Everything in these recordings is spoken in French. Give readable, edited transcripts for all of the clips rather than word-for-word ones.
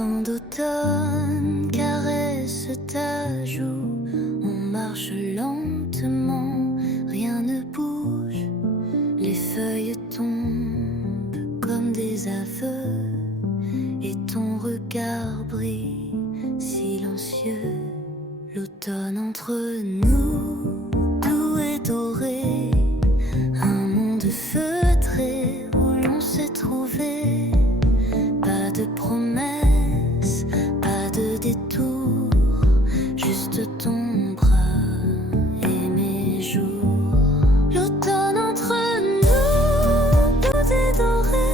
vent d'automne caresse ta joue. On marche lentement, rien ne bouge. Les feuilles tombent comme des aveux, et ton regard brille silencieux. L'automne entre nous, doux et doré, un monde feutré où l'on s'est trouvé. Pas de promesses, pas de détour, juste ton bras et mes jours. L'automne entre nous, doux et doré,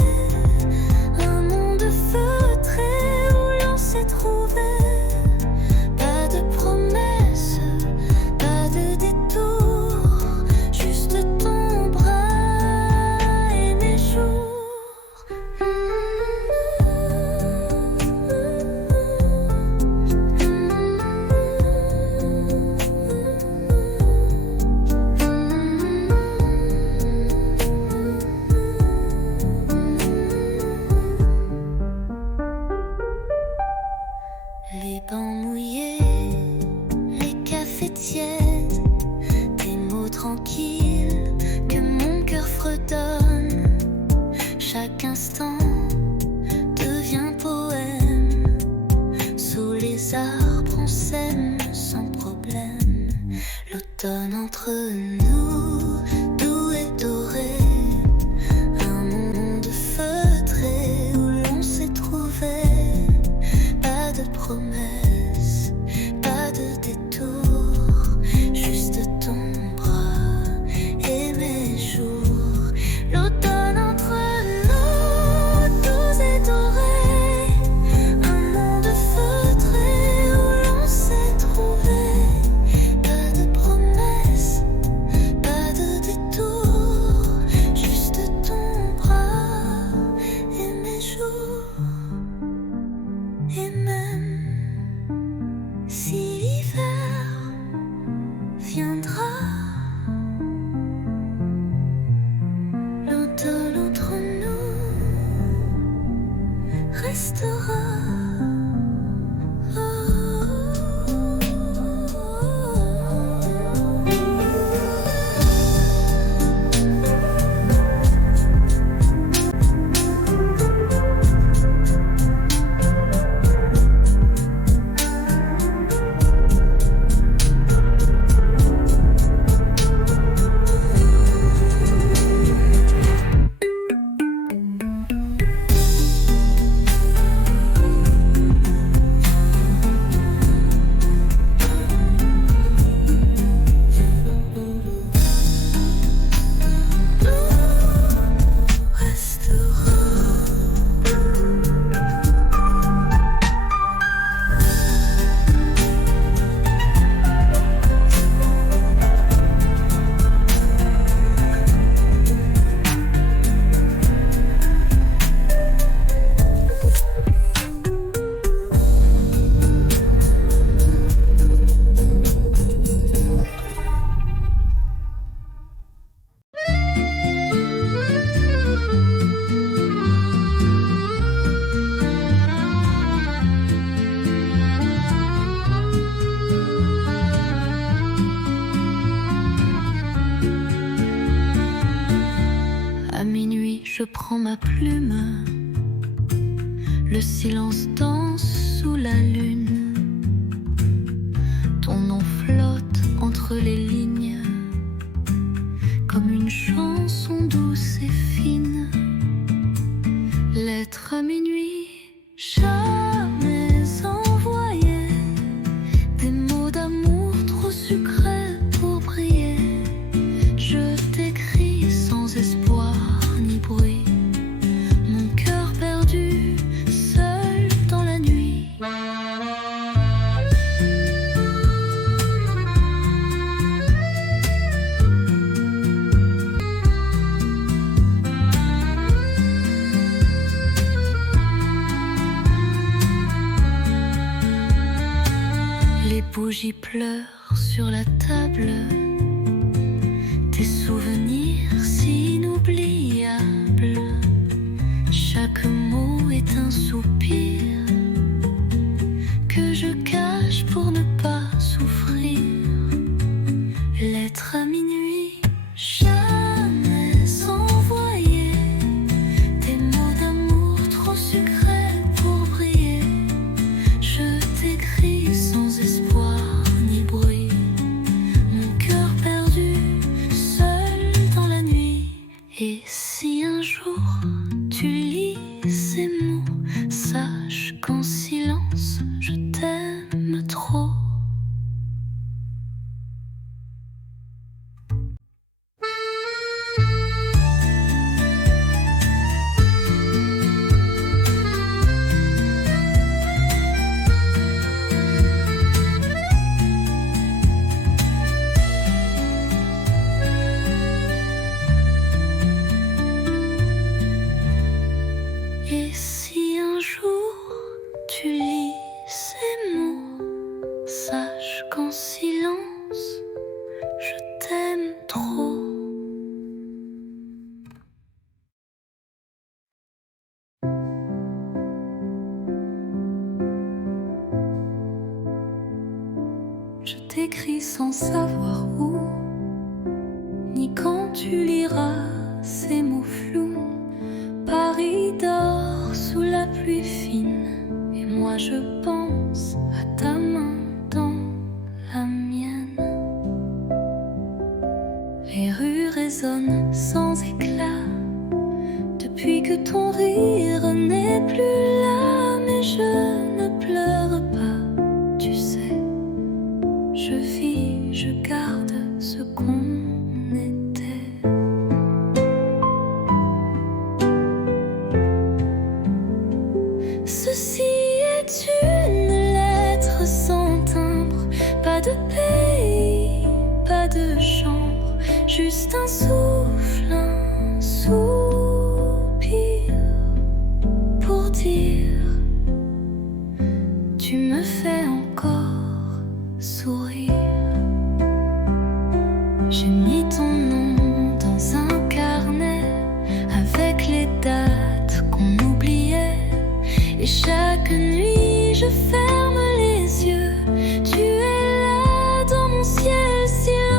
un monde feutré où l'on s'est trouvé. Pas de promesses, pas de détour, juste ton bras et mes jours. Les bancs mouillés, les cafés tièdes, des mots tranquilles que mon cœur fredonne. Chaque instant devient poème. Sous les arbres on s'aime sans problème. L'automne entre nous, doux et doré, un monde feutré où l'on s'est trouvé. Pas de promesses, pas de détour, juste ton bras et mes jours. L'automne entre nous, doux et doré, un monde feutré où l'on s'est trouvé. Pas de promesses, pas de détour, juste ton bras et mes jours. Et même si l'hiver viendra, l'automne entre nous restera. À minuit, je prends ma plume. Le silence danse sous la lune. Ton nom flotte entre les lignes, comme une chanson douce et fine. Lettre à minuit, jamais envoyée. Des mots d'amour trop sucrés pour briller. Je t'écris sans espoir ni bruit, mon cœur perdu, seul dans la nuit. Les bougies pleurent sur la table, tes souvenirs si inoubliables. Chaque mot est un soupir, un jour tu lis ces mots, sache qu'en silence je t'aime trop. Et si un jour tu lis ces mots, sache qu'en silence je t'aime trop. Je t'écris sans savoir où, ni quand tu liras ces mots flous. Paris dort sous la pluie fine, et moi je pense à ta main dans la mienne. Les rues résonnent sans éclat, depuis que ton rire n'est plus là. Mais je ne pleure pas, tu sais. Je vis, je garde ce qu'on était. Ceci est une lettre sans timbre, pas de pays, pas de chambre, juste un souffle, un soupir pour dire tu me fais encore sourire. J'ai mis ton nom dans un carnet avec les dates qu'on oubliait. Et chaque nuit je ferme les yeux, tu es là dans mon ciel silencieux.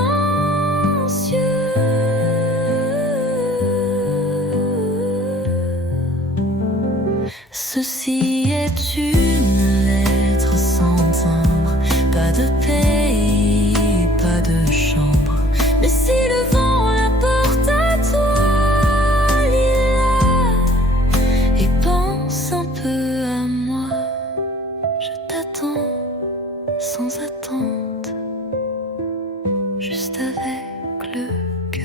Ceci est une lettre sans timbre, pas de pays, pas de chambre. Mais si le vent la porte à toi, lis-la et pense un peu à moi. Je t'attends sans attente, juste avec le cœur.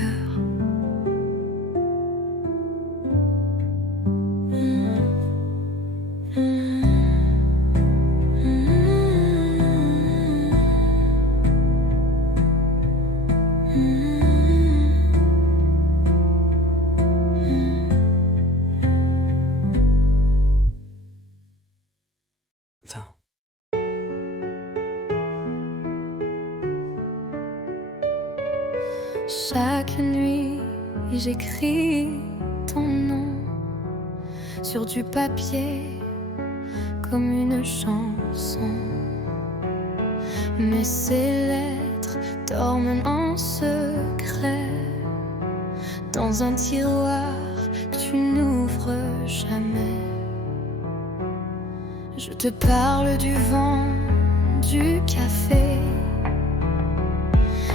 Chaque nuit, j'écris ton nom sur du papier comme une chanson. Mais ces lettres dorment en secret dans un tiroir que tu n'ouvres jamais. Je te parle du vent, du café,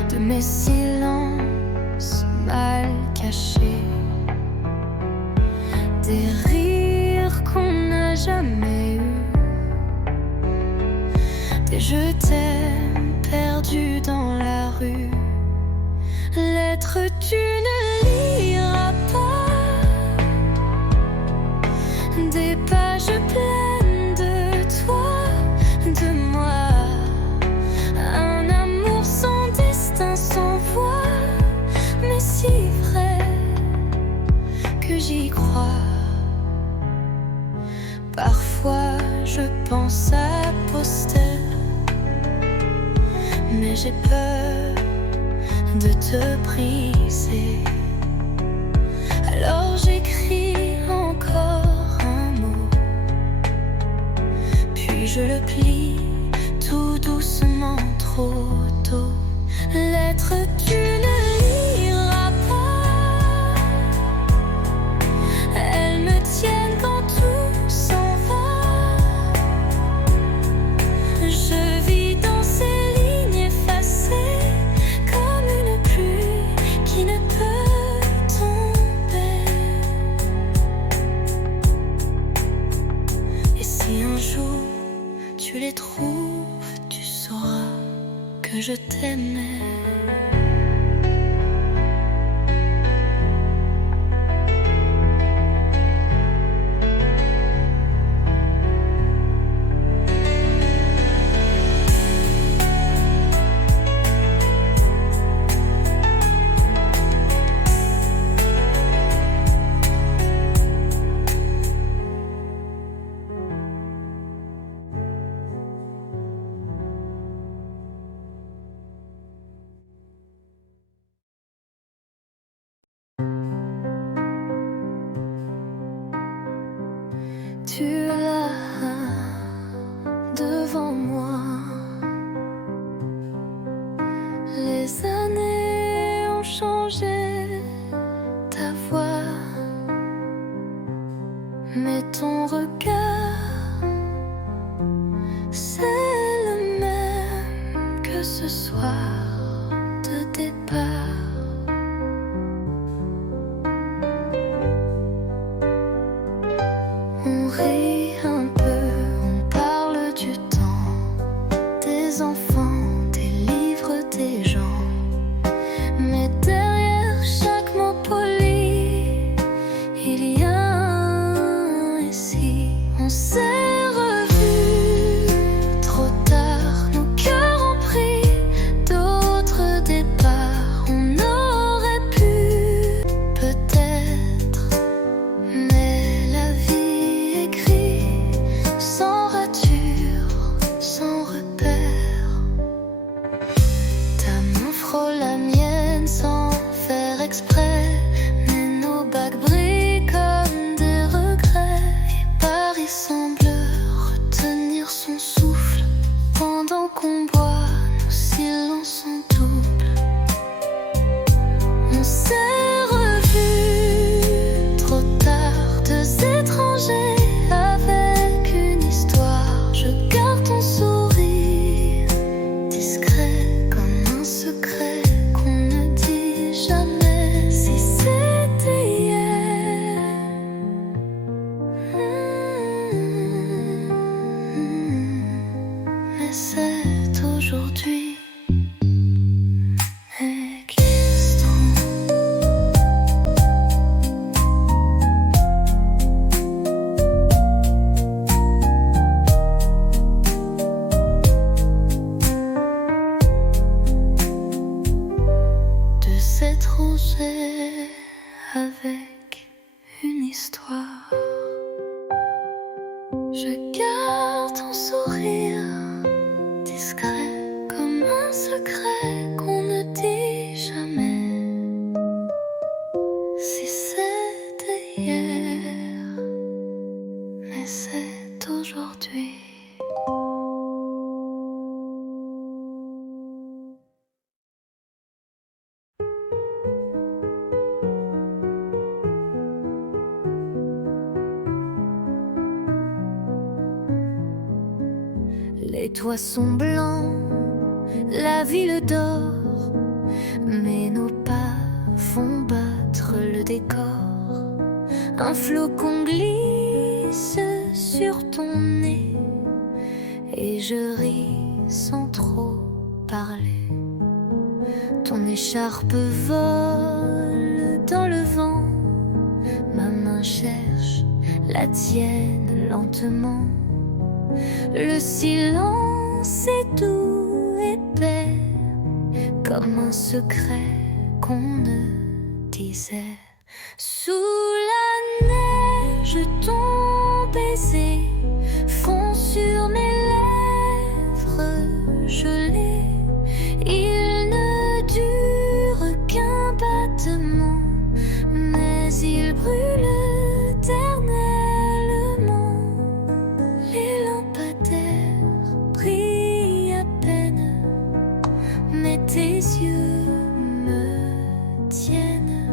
de mes silences mal cachés, des rires qu'on n'a jamais eus, des je t'aime perdus dans la rue. Lettres tu ne liras pas, des pages pleines de toi, de moi. Un amour sans destin, sans voix, mais si vrai que j'y crois. Parfois je pense à poster, mais j'ai peur de te briser. Alors j'écris encore un mot, puis je le plie tout doucement, trop tôt. Lettre tu ne liras pas, elles me tiennent quand tout s'en va. Je vis dans ces lignes effacées comme une pluie qui ne peut tomber. je t'aimais. Tu es là devant moi. Les années ont changé ta voix, mais ton regard, c'est le même que ce soir de départ. On rit un peu, on parle du temps, des enfants, des livres, des gens. Mais derrière chaque mot poli, il y a un récit. On s'est revus trop tard, nos cœurs ont pris d'autres départs. On aurait pu peut-être, mais la vie écrit sans rature, sans repère. Ta main frôle la mienne sans faire exprès, mais nos bagues brillent comme des regrets. Et Paris semble retenir son souffle pendant qu'on boit, nos silences en double. On s'est revus trop tard, deux étrangers avec une histoire. Je garde ton sourire discret comme un secret qu'on ne dit jamais. Si c'était hier, mais c'est aujourd'hui. Existant. De s'étranger avec une histoire. Je garde ton sourire discret comme un secret qu'on ne dit jamais. Si c'était hier, mais c'est aujourd'hui. Les toits sont blancs, la ville dort, mais nos pas font battre le décor. Un flocon glisse sur ton nez et je ris sans trop parler. Ton écharpe vole dans le vent, ma main cherche la tienne lentement. Le silence est doux, épais, comme un secret qu'on ne disait. Sous la neige, ton baiser fond sur mes lèvres gelées. Il ne dure qu'un battement, mais il brûle éternellement. Les lampadaires brillent à peine, mais tes yeux me tiennent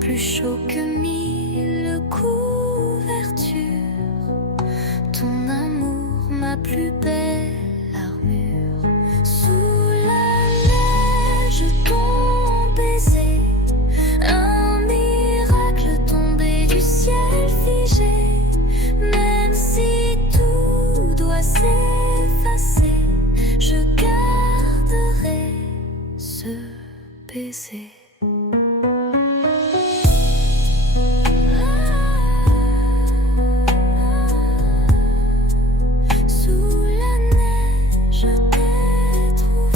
plus chaud que 1000 couvertures baiser. Sous la neige, je t'ai trouvé.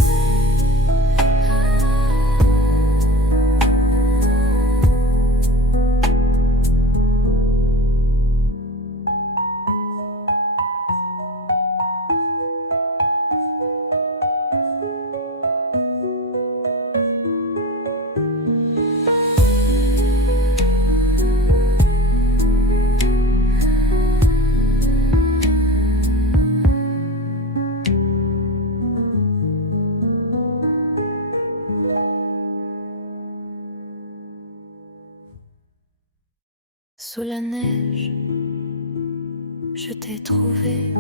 Sous la neige, je t'ai trouvé.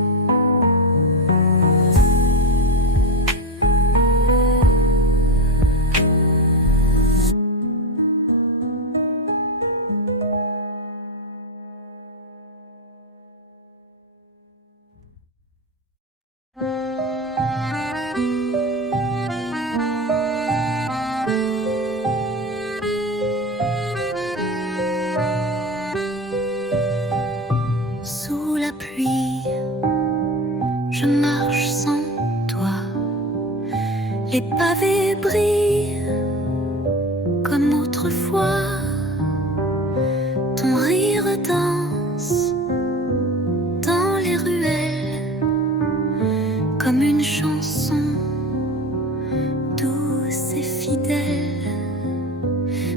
Sous la pluie, je marche sans toi. Les pavés brillent comme autrefois. Ton rire danse dans les ruelles comme une chanson douce et fidèle.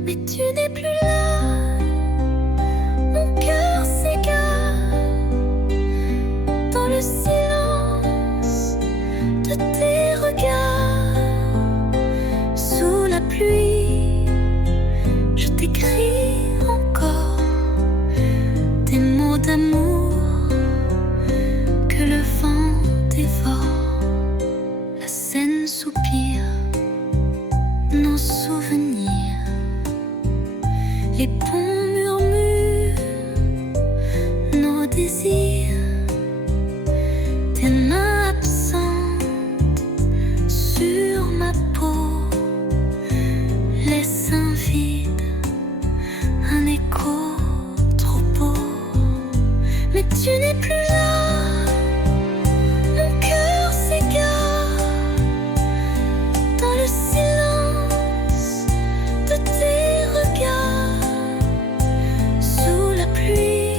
Mais tu n'es plus là, mon cœur s'égare dans le silence de tes regards. Sous la pluie, je t'écris encore des mots d'amour que le vent dévore. La Seine soupire nos souvenirs, les ponts murmurent nos désirs. Tes mains absentes sur ma peau laissent un vide, un écho trop beau. Mais tu n'es plus là, mon cœur s'égare dans le silence de tes regards. Sous la pluie,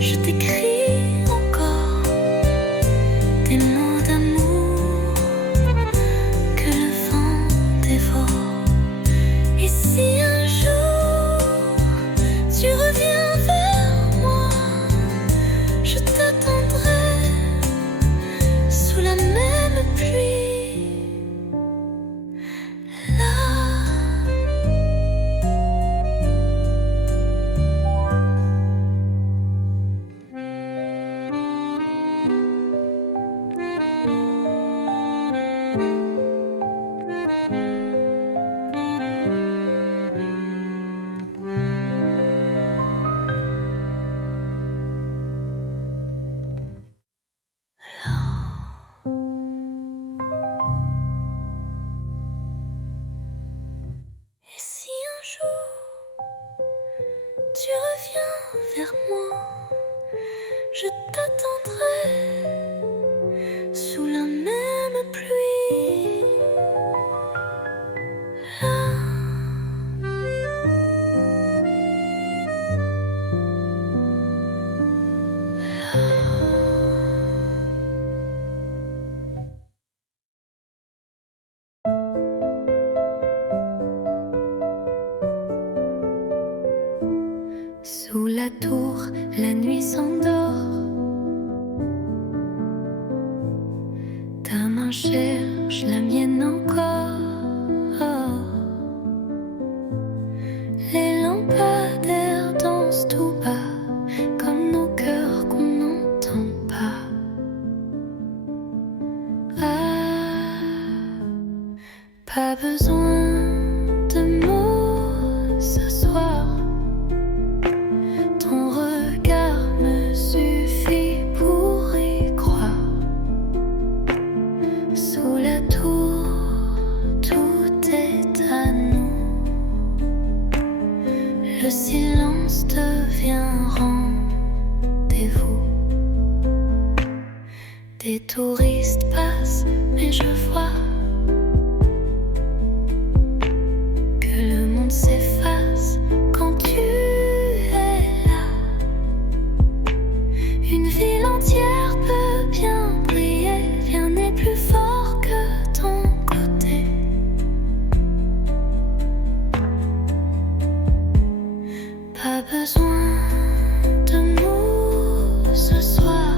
je t'écris encore des mots d'amour que le vent dévore. Et si un jour tu reviens vers moi, je t'attendrai sous la même pluie. Là. Et si un jour tu reviens vers moi, je t'attendrai sous la même pluie. Là. Sous la tour, la nuit s'endort. Ta main cherche la mienne encore. Les lampadaires dansent tout bas, comme nos cœurs qu'on n'entend pas. Ah, pas besoin de mots ce soir. Ton regard me suffit. touristes passent, mais je vois que le monde s'efface quand tu es là. Une ville entière peut bien briller, rien n'est plus fort que ton côté. Pas besoin de mots ce soir.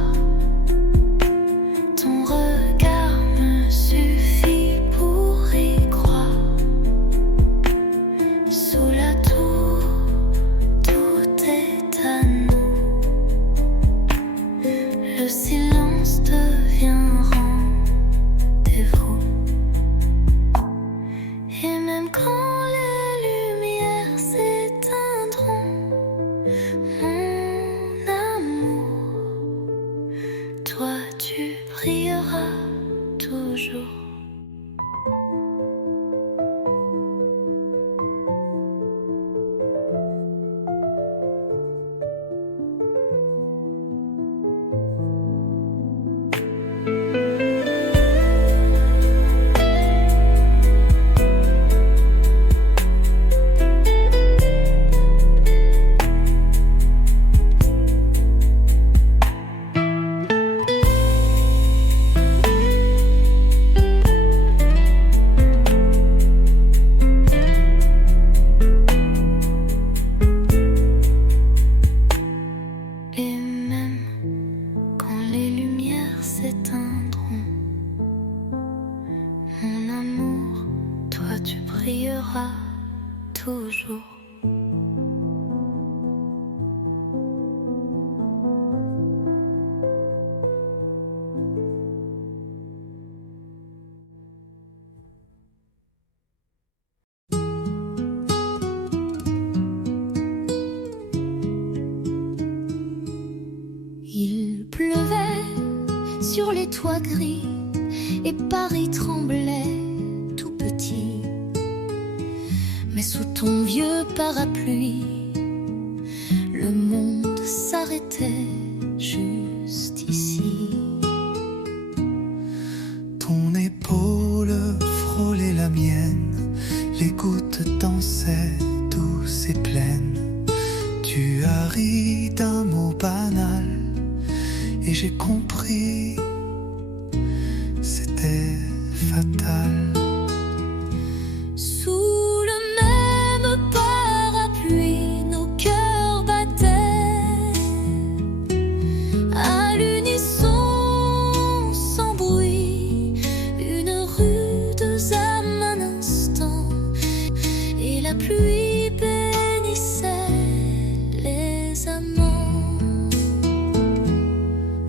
Ton regard me suffit pour y croire. Sous la tour, tout est à nous. Le silence devient rendez-vous. Et même quand les lumières s'éteindront, mon amour, toi tu brilleras toujours. Et même quand les lumières s'éteindront, mon amour, toi tu brilleras toujours. Il pleuvait sur les toits gris et Paris tremblait tout petit. Mais sous ton vieux parapluie, le monde s'arrêtait juste ici. Ton épaule frôlait la mienne, les gouttes dansaient douces et pleines. Tu as ri d'un mot banal et j'ai compris, c'était fatal. Sous le même parapluie, nos cœurs battaient à l'unisson, sans bruit. Une rude âme un instant, et la pluie bénissait les amants.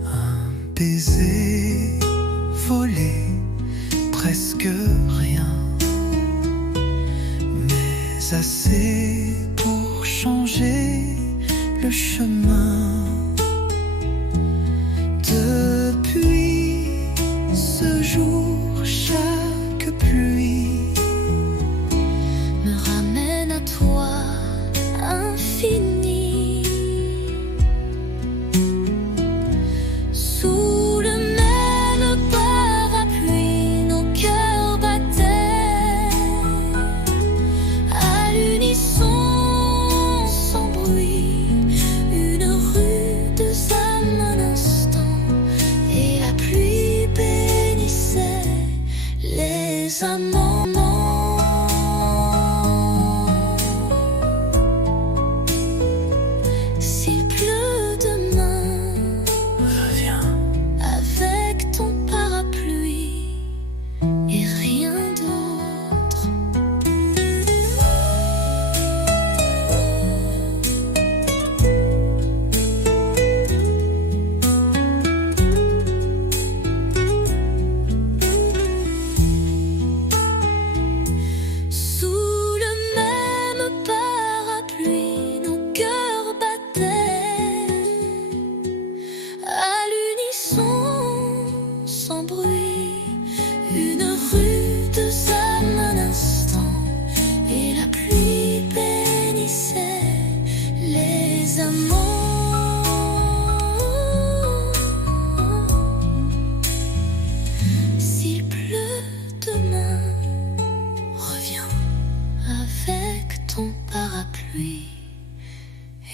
Un baiser volé, presque rien, mais assez pour changer le chemin. Depuis ce jour, chaque pluie Me ramène à toi, infini. Sous le même parapluie, nos cœurs battaient à l'unisson, sans bruit. Une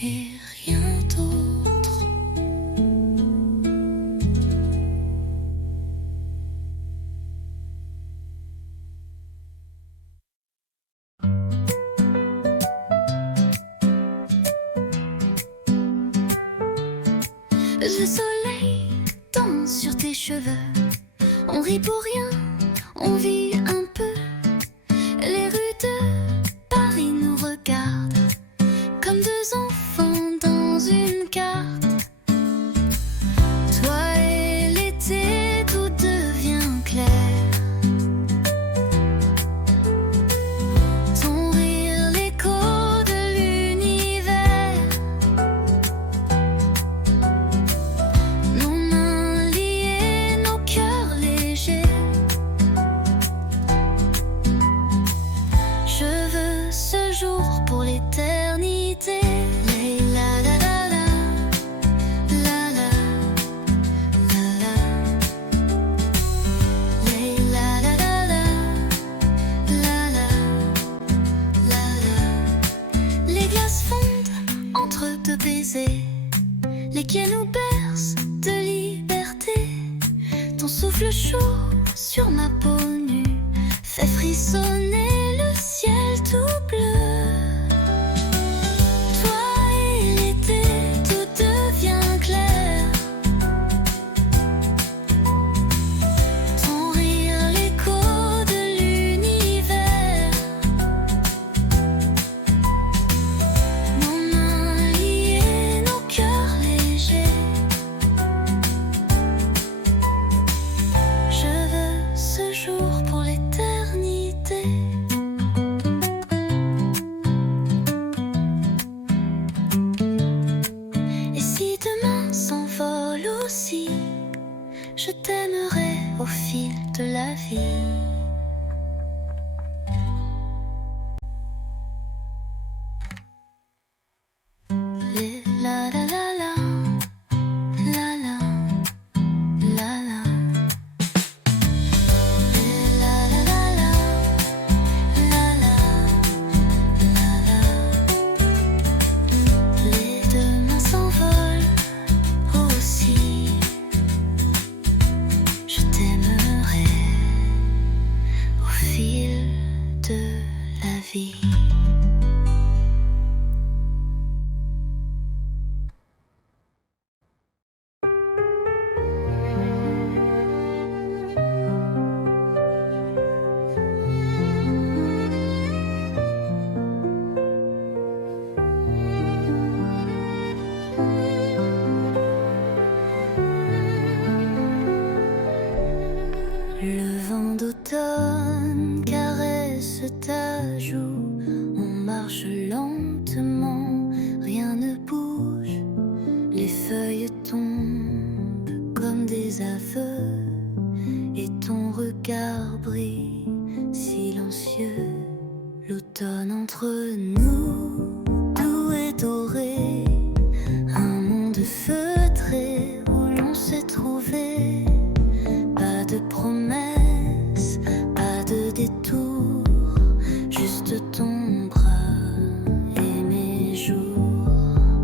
et rien d'autre. Le soleil danse sur tes cheveux. On rit pour rien, on vit un peu. Les rues de Paris nous regardent comme deux enfants dans une carte. Toi et l'été, tout devient clair. Ton rire, l'écho de l'univers. Nos mains liées, nos cœurs légers. Je veux ce jour pour l'éternité. La la la la, la la, la la, la la la la, la la, la la. Les glaces fondent entre deux baisers, les quais nous bercent de liberté. Ton souffle chaud sur ma peau nue fait frissonner le ciel tout bleu. Toi et l'été, tout devient clair. Ton rire, l'écho de l'univers. Nos mains liées, nos cœurs légers. Je veux ce jour pour l'éternité. Et si demain s'envole aussi, je t'aimerai au fil de la vie. Les la la la la, la la, la la. Les la la la la, la la, la la. Les demain s'envolent aussi. Je t'aimerai au fil de la vie. Le vent d'automne caresse ta joue. On marche lentement, rien ne bouge. Les feuilles tombent comme des aveux. Et ton regard brille silencieux. L'automne entre nous, doux et doré. Un monde feutré où l'on s'est trouvé. Pas de promesses, pas de détour, juste ton bras et mes jours.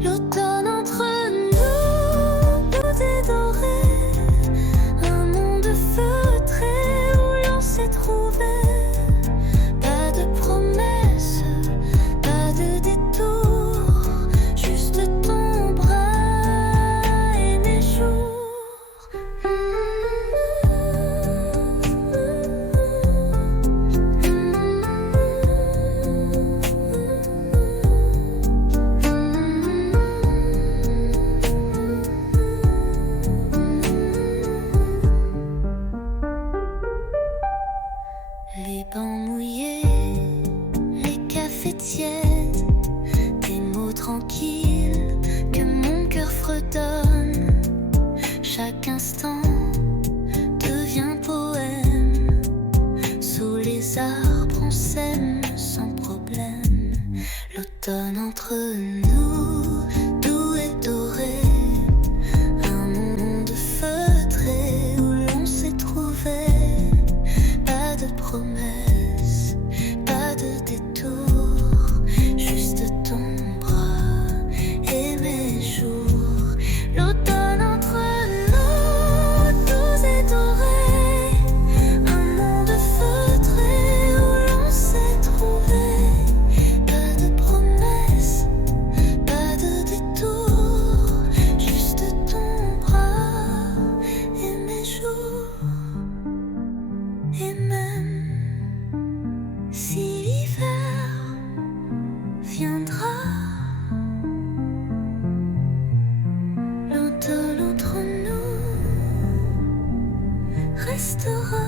L'automne entre nous, tout est doré. Un monde feutré où l'on s'est trouvé. Pas de promesses, pas restera.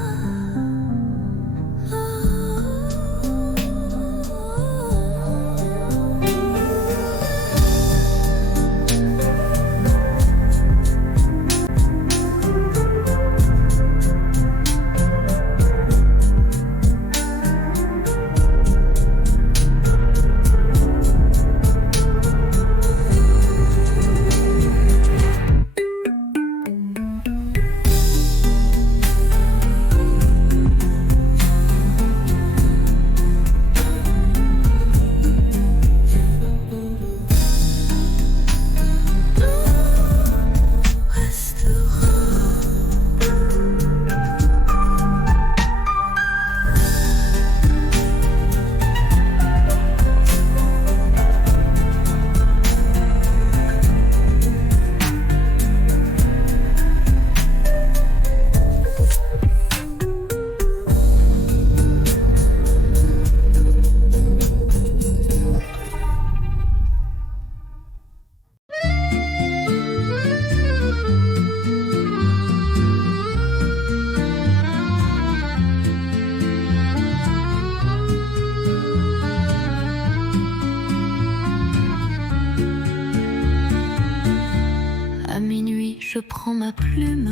À minuit, je prends ma plume.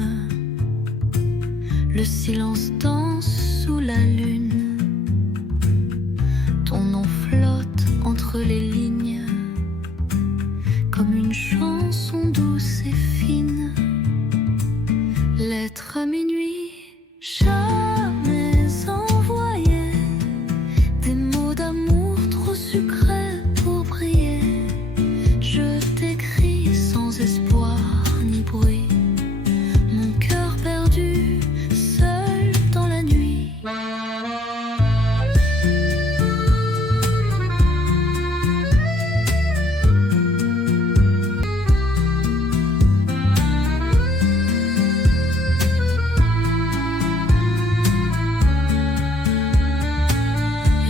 Le silence danse sous la lune. Ton nom flotte entre les lignes, comme une chanson douce et fine. Lettre à minuit, jamais envoyée. Des mots d'amour trop sucrés pour briller. Je t'écris sans espoir ni bruit. Mon cœur perdu, seul dans la nuit.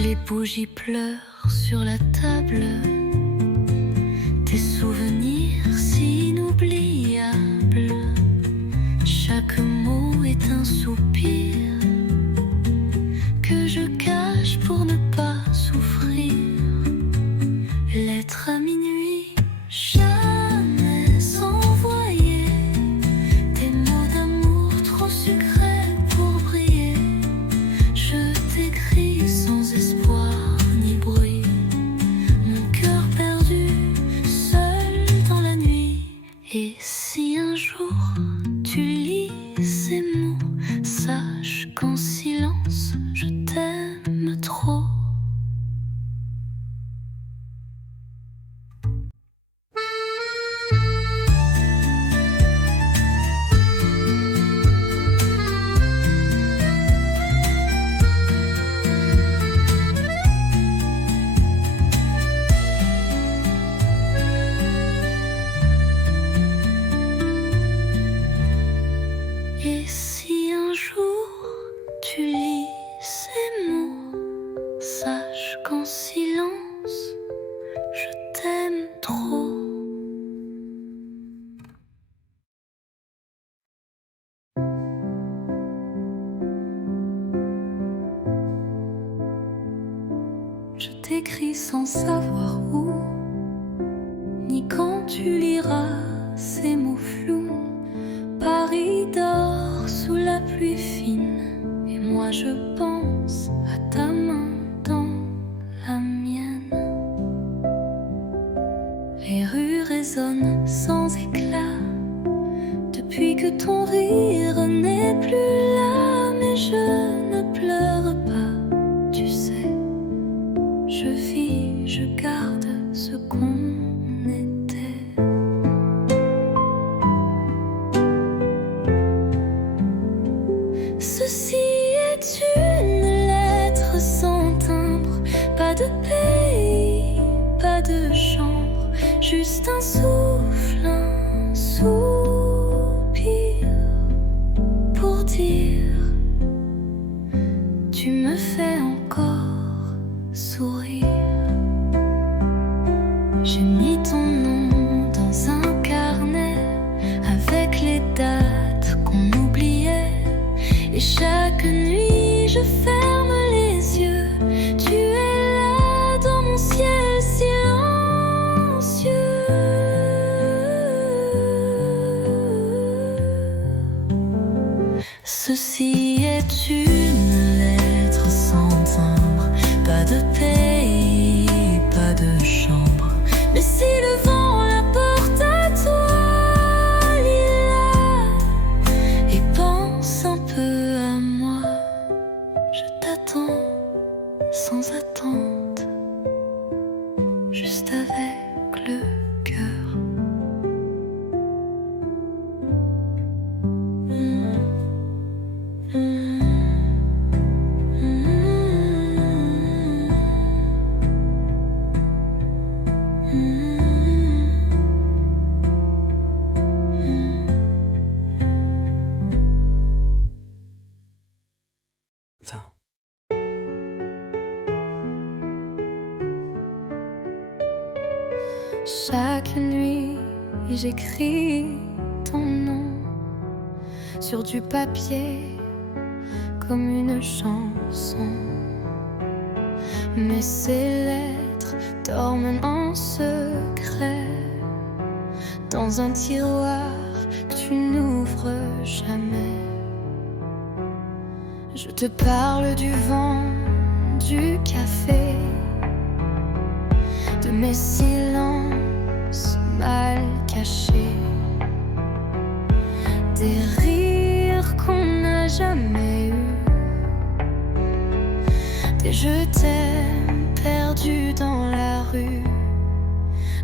Les bougies pleurent sur la table. Tes souvenirs si inoubliables. Chaque mot est un soupir que je cache pour ne pas souffrir. Lettre à minuit, jamais envoyée. Des mots d'amour trop sucrés pour briller. Je t'écris sans espoir ni bruit. Mon cœur perdu, seul dans la nuit. Et si un jour tu lis ces mots, sache qu'en silence je t'aime trop. Et si un jour tu lis ces mots, sache qu'en silence je t'aime trop. Je t'écris sans savoir où, ni quand tu liras ces mots flous. Paris dort sous la pluie fine, et moi je pense à ta main dans la mienne. Les rues résonnent sans éclat, depuis que ton rire n'est plus là. Mais je ne pleure pas, tu sais. Je vis, je garde ce qu'on était. Ceci est une lettre sans timbre, pas de pays, pas de chambre, juste un souffle, un soupir pour dire Ceci est une lettre sans timbre, pas de pays, pas de chambre. Mais si le vent la porte à toi, Lila, et pense un peu à moi, je t'attends sans attente, juste avec le cœur. Chaque nuit, j'écris ton nom sur du papier comme une chanson. Mais ces lettres dorment en secret dans un tiroir que tu n'ouvres jamais. Je te parle du vent, du café, de mes silences mal cachés, des rires qu'on n'a jamais eus, des je t'aime perdus dans la rue.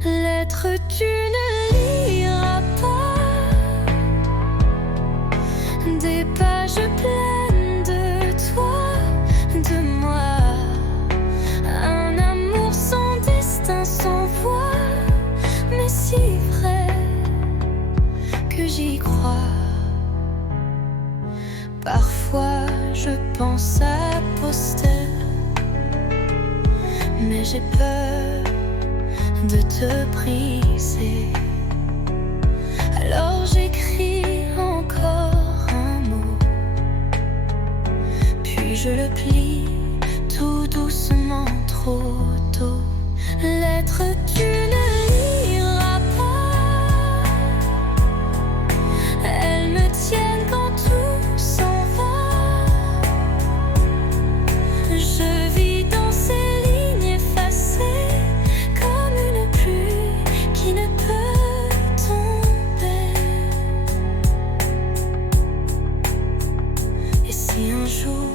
Lettres tu ne liras pas, des pages pleines de toi, de moi, un amour sans destin, sans voix, mais si vrai que j'y crois. Parfois je pense à poster, mais j'ai peur de te briser. Alors j'écris encore un mot, puis je le plie tout doucement, trop tôt. Lettre tu ne liras pas, elles me tiennent quand tout s'en va. Je vis dans ces lignes effacées comme une pluie qui ne peut tomber. Et si un jour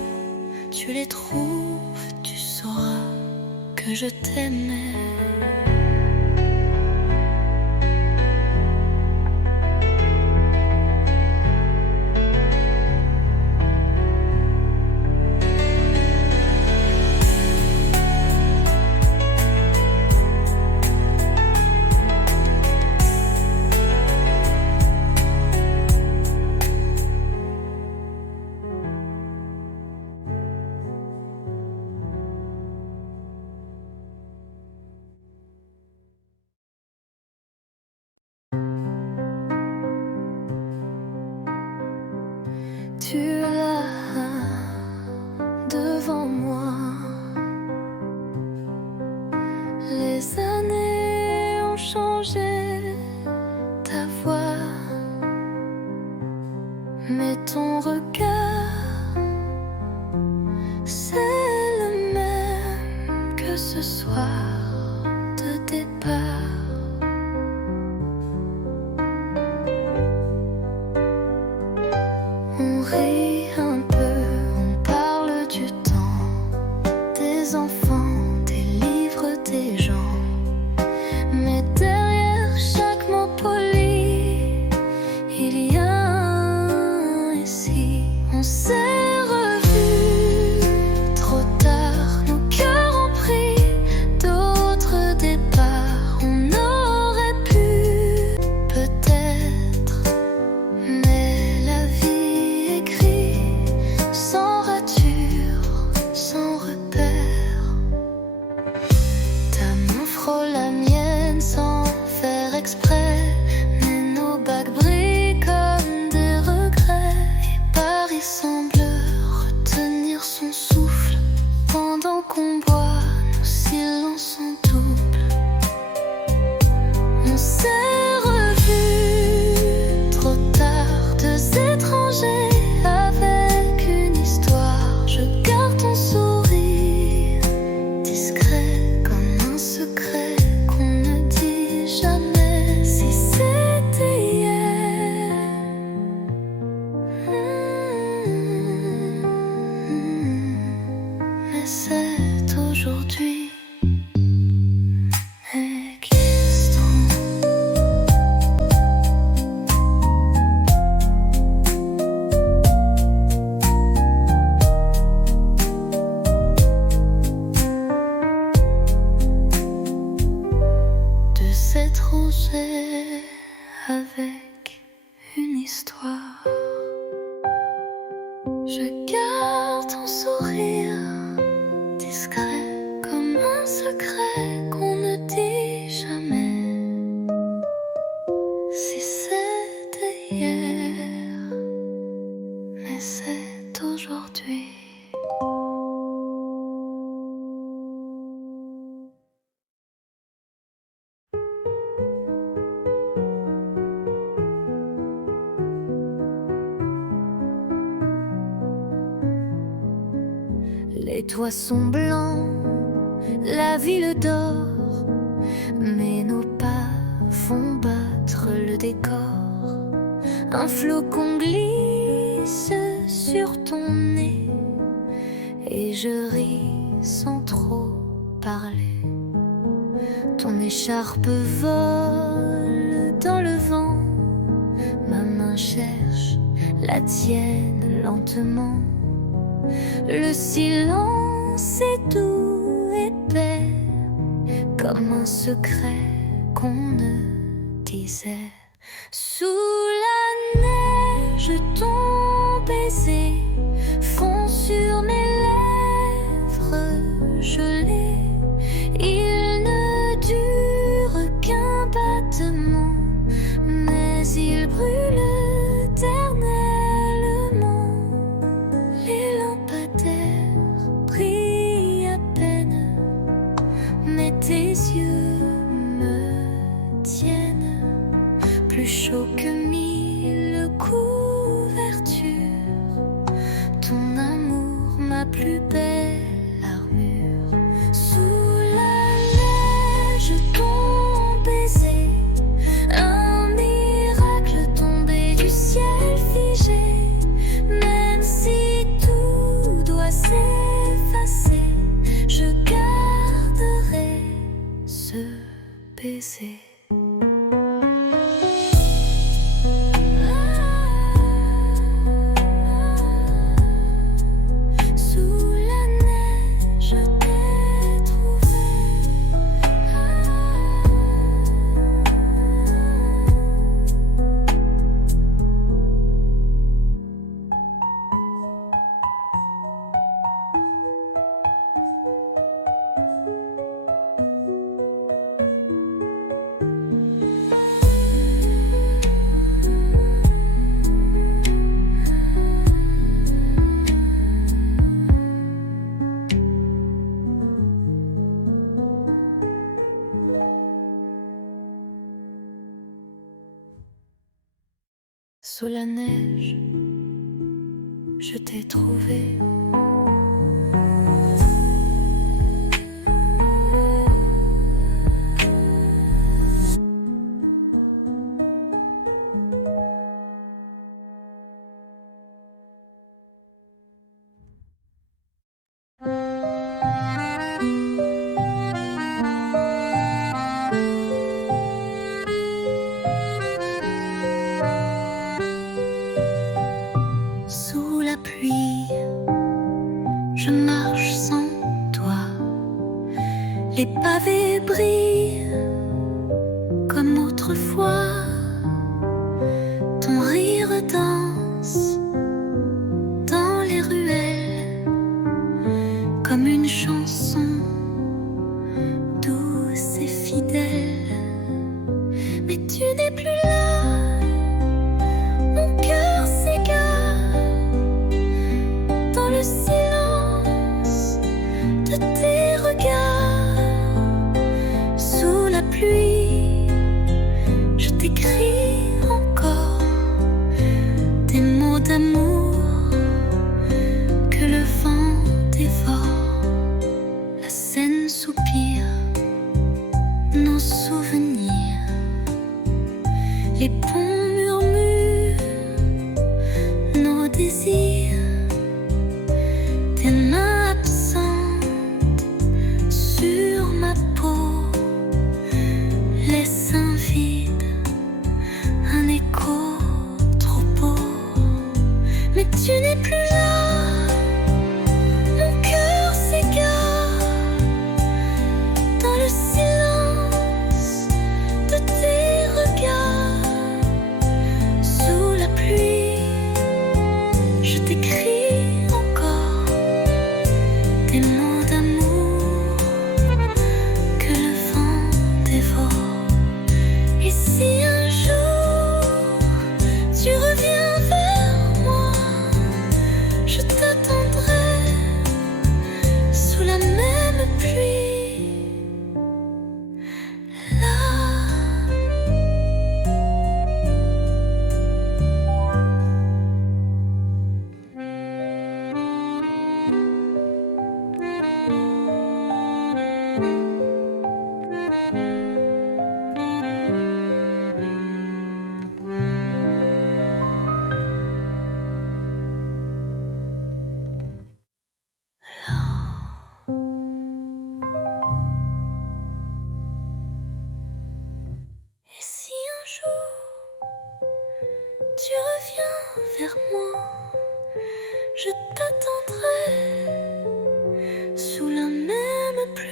tu les trouves, tu sauras que je t'aimais. Tu es là devant moi, les années ont changé ta voix, mais ton regard, c'est le même que ce soir de départ. On rit un peu, on parle du temps, des enfants, des livres, des gens. Mais derrière chaque mot poli, il y a un récit. On s'est revus trop tard, nos cœurs ont pris d'autres départs. On aurait pu peut-être, mais la vie écrit toits sont blancs, la ville dort, mais nos pas font battre le décor. Un flocon glisse sur ton nez et je ris sans trop parler. Ton écharpe vole dans le vent, ma main cherche la tienne lentement. Le silence est doux, épais, comme un secret qu'on ne disait. Sous la neige, ton baiser fond sur mes lèvres gelées. Il ne dure qu'un battement, mais il brûle éternellement. Les lampadaires brillent à peine, mais tes yeux me tiennent plus chaud que 1000 couvertures. Ton amour, ma plus belle armure. Sous la neige, ton baiser, un miracle tombé du ciel figé. Même si tout doit s'effacer, je garderai ce baiser. Sous la neige, je t'ai trouvé. Sous la neige, je t'ai trouvé. Sous la pluie, je marche sans toi. Les pavés brillent comme autrefois. Ton rire danse dans les ruelles comme une chanson douce et fidèle. Mais tu n'es plus là, mon cœur s'égare dans le silence de tes regards. Sous la pluie, je t'écris encore des mots d'amour que le vent dévore. La Seine soupire nos souvenirs, les ponts murmurent nos désirs. Tes mains absentes sur ma peau laissent un vide, un écho trop beau. Mais tu n'es plus là, mon cœur s'égare dans le silence de tes regards. Sous la pluie, je t'écris tu reviens vers moi, je t'attendrai sous la même pluie.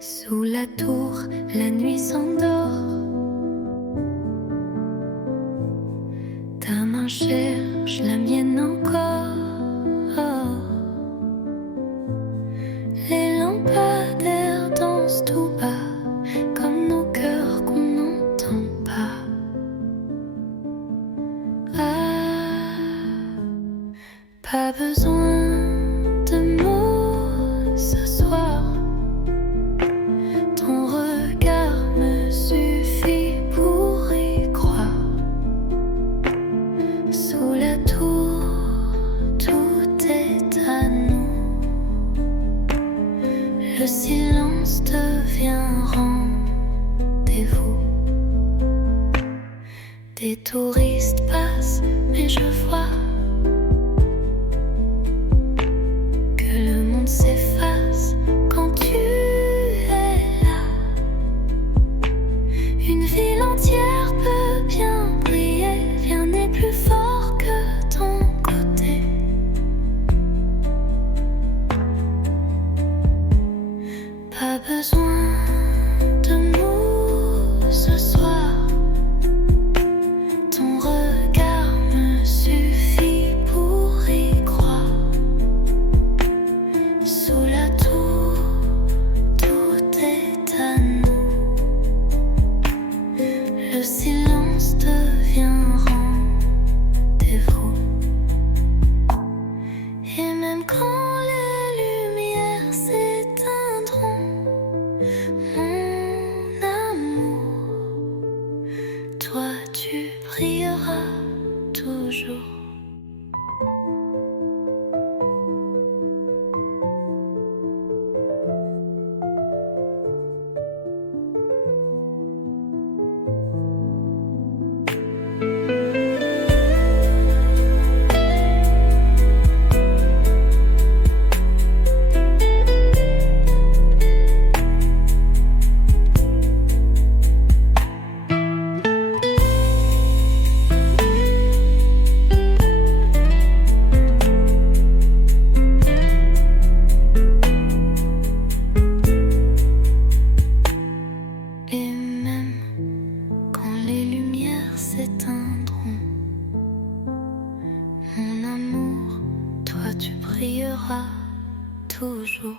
Sous la tour, la nuit s'endort. Ta main cherche la mienne encore. Les lampadaires dansent tout bas, comme nos cœurs qu'on n'entend pas. Pas besoin de mots ce soir. Ton regard me suffit pour y croire. Sous la tour, tout est à nous. Le silence devient rendez-vous. Des touristes passent, mais je vois que le monde s'efface quand tu es là. Une ville entière peut bien briller, rien n'est plus fort que ton côté. Pas besoin de mots ce soir. Ton regard me suffit pour y croire. Sous la tour, tout est à nous. Le silence devient rendez-vous. Et même quand les lumières s'éteindront, mon amour, toi tu brilleras toujours. Et même quand les lumières s'éteindront, mon amour, toi tu brilleras toujours.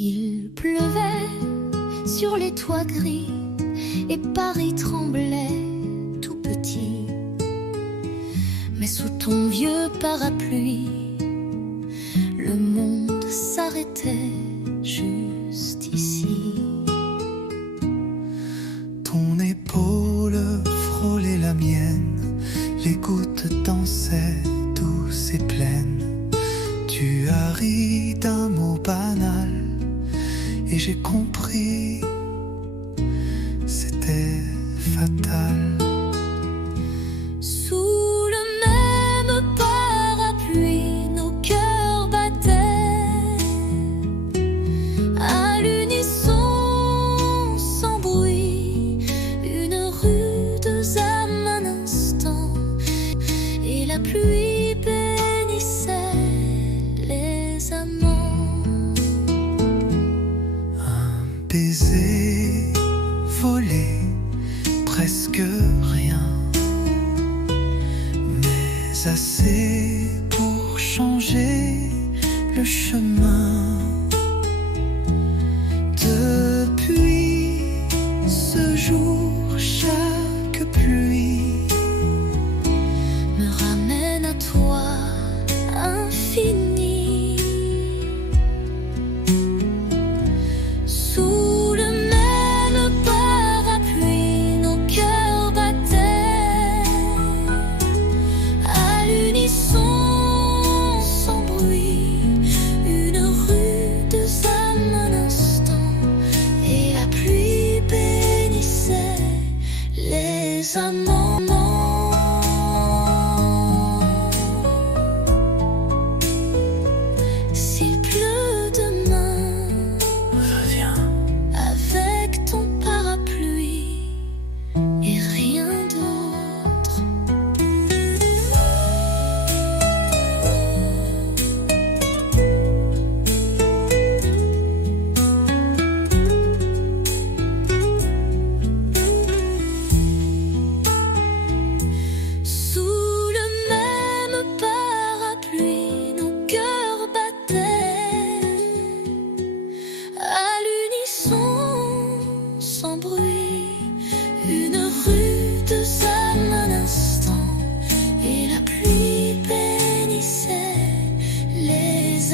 Il pleuvait sur les toits gris et Paris tremblait tout petit. Mais sous ton vieux parapluie, le monde s'arrêtait juste ici. Ton épaule frôlait la mienne, les gouttes dansaient douces et pleines. Tu as ri d'un mot banal et j'ai compris, c'était fatal. Sous le même parapluie, nos cœurs battaient à l'unisson, sans bruit, une rude âme un instant, et la pluie bénissait les amants. Baiser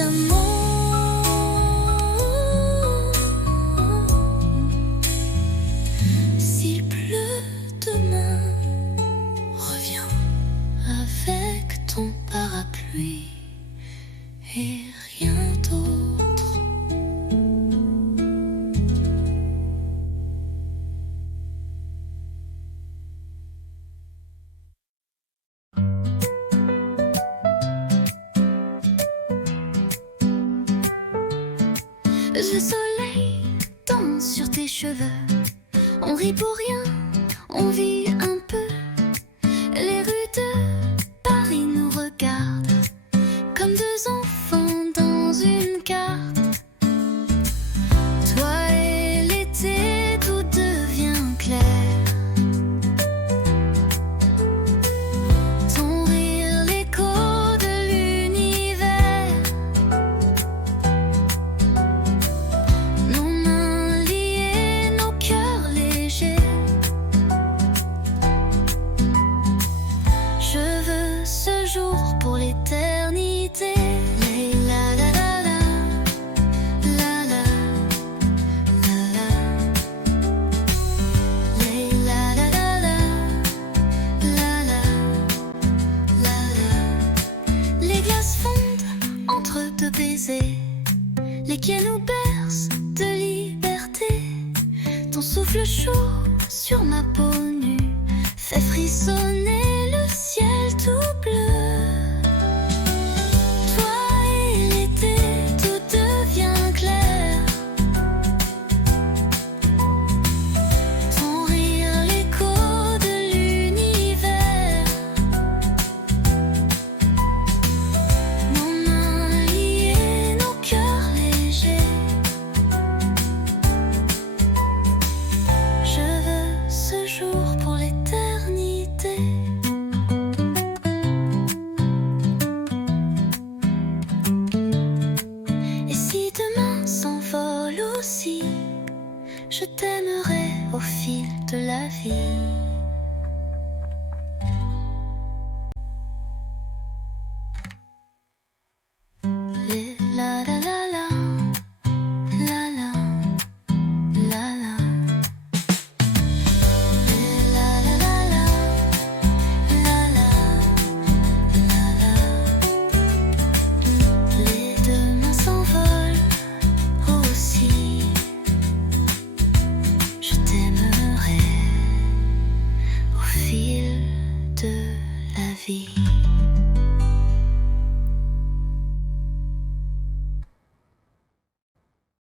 d'amour. S'il pleut demain, reviens avec ton parapluie et rien d'autre. Le soleil danse sur tes cheveux. On rit pour rien, on vit un peu. Les rues de Paris nous regardent comme deux enfants dans une carte. Toi et l'été, tout devient clair. Ton rire, l'écho de l'univers. Nos mains liées, nos cœurs légers. Je veux ce jour pour l'éternité. La la la la, la la la la, la la la la, la la la. Les glaces fondent entre deux baisers. Les quais nous bercent de liberté. Ton souffle chaud sur ma peau nue fait frissonner le ciel tout bleu.